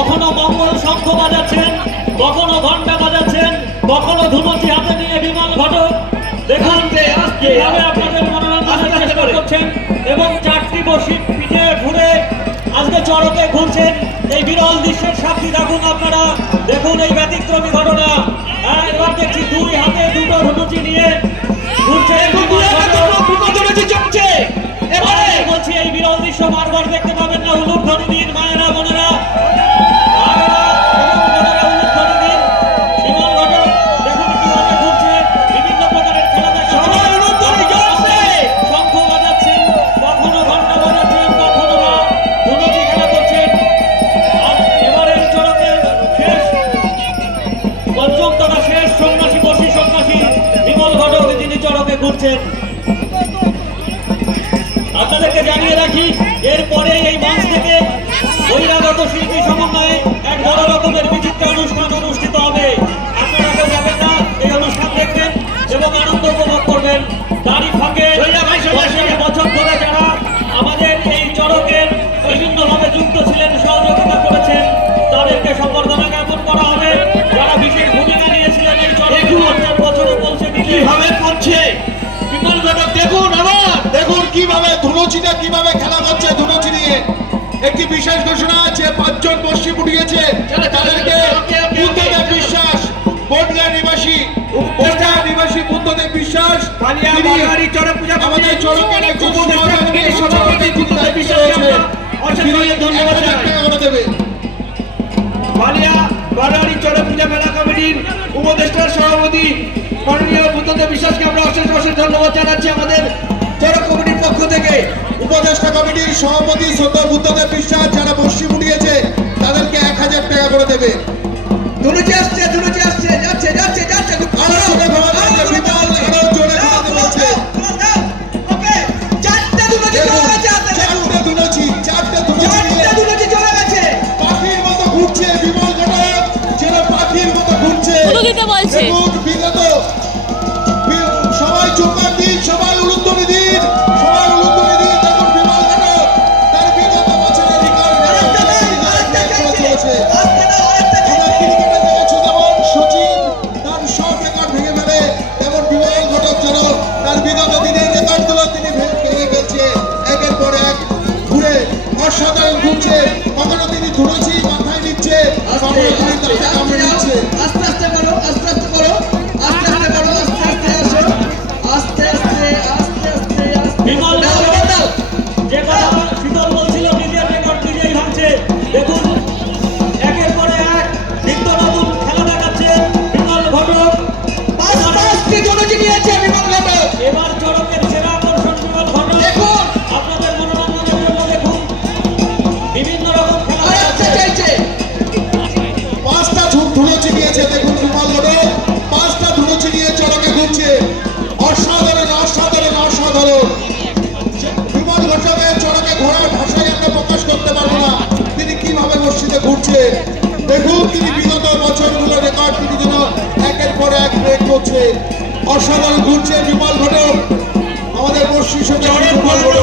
কখনো মঙ্গল শঙ্খ বাজাচ্ছেন কখনো ঘণ্টা বাজাচ্ছেন কখনো ধুমতি হাতে নিয়ে বিমল ঘটক। দেখান যে আপনাদের মনোরঞ্জন এবং চারটি বসি পিঠে ঘুরে আজকে চরকে ঘুরছেন। এই বিরল দৃশ্যের সাক্ষী থাকুন আপনারা। দেখুন এই ব্যতিক্রমী ঘটনা। হ্যাঁ এবার দেখছি দুই হাতে দুটো ধুমুচি নিয়ে ঘুরছে বলছি এই বিরল দৃশ্য বারবার দেখতে আপনাদেরকে জানিয়ে রাখি, এরপরে এই মঞ্চ থেকে বহিরাগত শিল্পী সমন্বয়ে এক বড় রকমের বিচিত্র অনুষ্ঠান অনুষ্ঠিত হবে। কীভাবে ধুনুচিটা কীভাবে খেলা করছে ধুনুচি নিয়ে একটি বিশেষ ঘোষণা আছে পাঁচজন বর্ষি উঠিয়েছে। তাদেরকে বুদ্ধদেব বিশ্বাস বনগা নিবাসী বনগা নিবাসী বুদ্ধদেব বিশ্বাস আমাদের চরকের সভাপতি বুদ্ধদেব ধন্যবাদ দেবে। বালিয়া বারোয়ারি চড়ক পূজা মেলা কমিটির উপদেষ্টার সভাপতি মাননীয় বুদ্ধদেব বিশ্বাসকে আমরা অশেষ অশেষ ধন্যবাদ জানাচ্ছি। আমাদের থেকে উপদেষ্টা কমিটির সভাপতি শ্রদ্ধা বুদ্ধদেব বিশ্বাস যারা বর্ষি উঠিয়েছে তাদেরকে এক হাজার টাকা করে দেবে। ধনুচি আসছে ধনুচি আসছে যাচ্ছে যাচ্ছে যাচ্ছে। আরও জোরে ঘোরাতে আরও জোরে ঘোরাতে চারটে ধনুচি চলে গেছে হাতে। দেখুন চারটে ধুনুচি, চারটে ধুনুচি নিয়ে চারটে ধনুচি চলে গেছে। পাখির মতো ঘুরছে বিমল ঘটক যেন পাখির মতো অসাধারণ ঘুরছে কখনো তিনি ধরেছি মাথায় নিচ্ছে কখনো তিনি তাকে কামড়ে নিচ্ছে আস্তে আস্তে করো আস্তে আস্তে করো অসাধারণ ঘুরছে বিমল ঘটক। আমাদের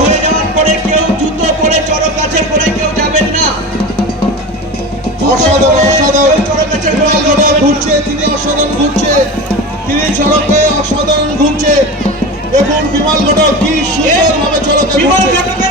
হয়ে যাওয়ার পরে কেউ জুতো পরে চড়ক কাছে পরে কেউ যাবেন না। অসাধারণ অসাধারণ। কাছে বিমল ঘটক ঘুরছে তিনি অসাধারণ ঘুরছে। তিনি চড়কে অসাধারণ ঘুরছে। দেখুন বিমল ঘটক কি সুন্দর ভাবে চড়কে ঘুরছে।